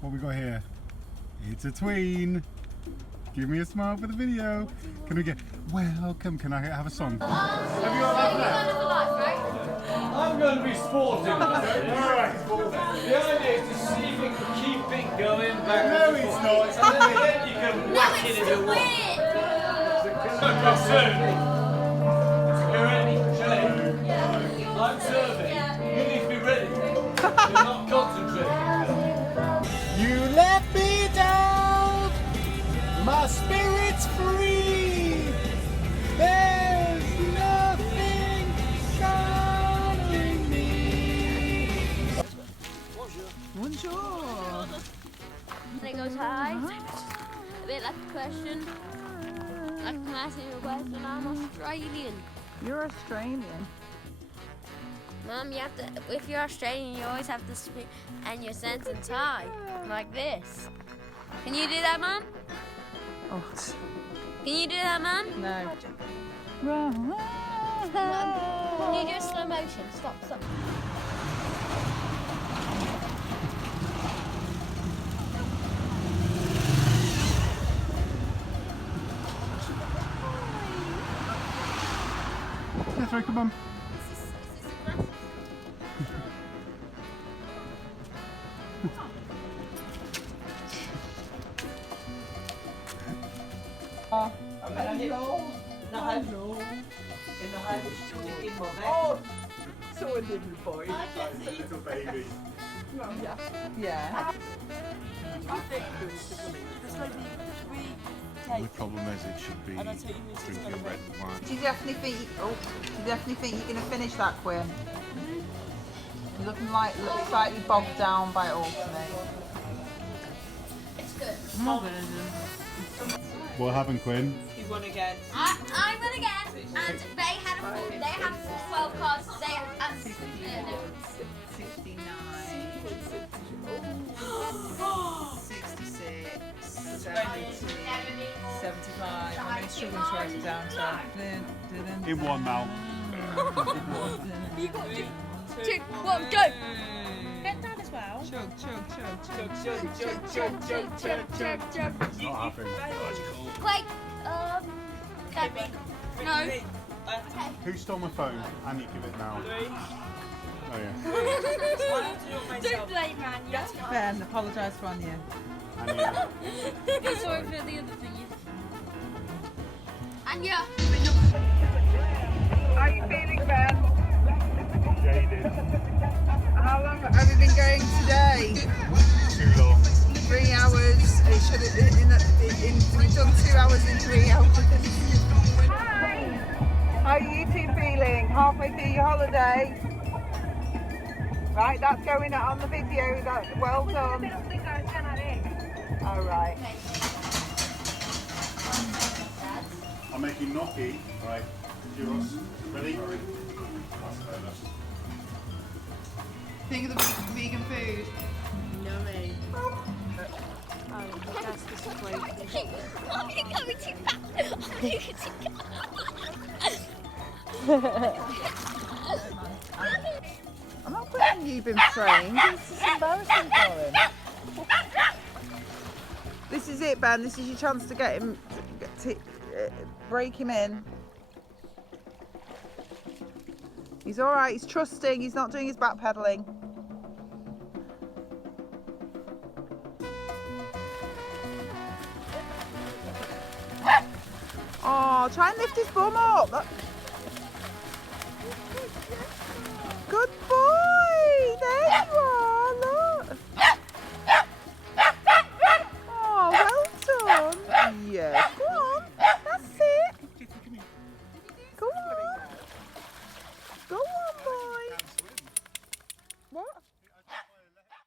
What we got here? It's a tween. Give me a smile for the video. Can we get welcome? Can I have a song? Have you got that? I'm going to be sporting. Alright. The idea is to see if it can keep it going back. No, it's not. And then you can whack it if you want. You're ready, Shelley? I'm serving. You need to be ready. You're not concentrating. You let me down. My spirit's free. There's nothing stopping me. Bonjour. It goes high. A bit like a question. Like, can I ask you a question? I'm Australian. You're Australian. Mum, you have to, if you're Australian, you always have to speak and your sentence high. Like this. Can you do that, Mum? Oh, Can you do that, Mum? no. Can you do a slow motion? Stop, stop. Sorry, come on. Oh, so a little boy. A little baby. Yeah. The problem is it should be drinking red wine. Do you definitely think? You're going to finish that, Quinn? You're looking like slightly bogged down by it all to me. It's good. What happened, Quinn? You won again. I won again, and they had 12 cards. They had 69. 66. 70. 75. I'm really struggling to write it down, so. In one mouth. You got 2, 1, go! Get down as well. Chug, chug, chug, chug. Chug, chug, chug, chug, chug, chug, chug. It's not happening. Wait, Debbie. No. Who stole my phone? And you give it now. Oh yeah. Don't blame Anya. Ben, apologise for Anya. And you. I'm sorry for the other thing. And yeah. How are you feeling, Ben? Jaded. How long have you been going today? Too long. 3 hours. It should have we've done 2 hours in 3 hours. Hi. How are you two feeling? Halfway through your holiday? Right, that's going out on the video. That's well done. All right. I'm making gnocchi. Right, gyros. Ready? Think of the vegan food. Yummy. That's disappointing. Mommy, coming too I'm not putting you've been trained. This is embarrassing for him. This is it, Ben. This is your chance to get him, break him in. He's all right. He's trusting. He's not doing his backpedaling. Oh, try and lift his bum up.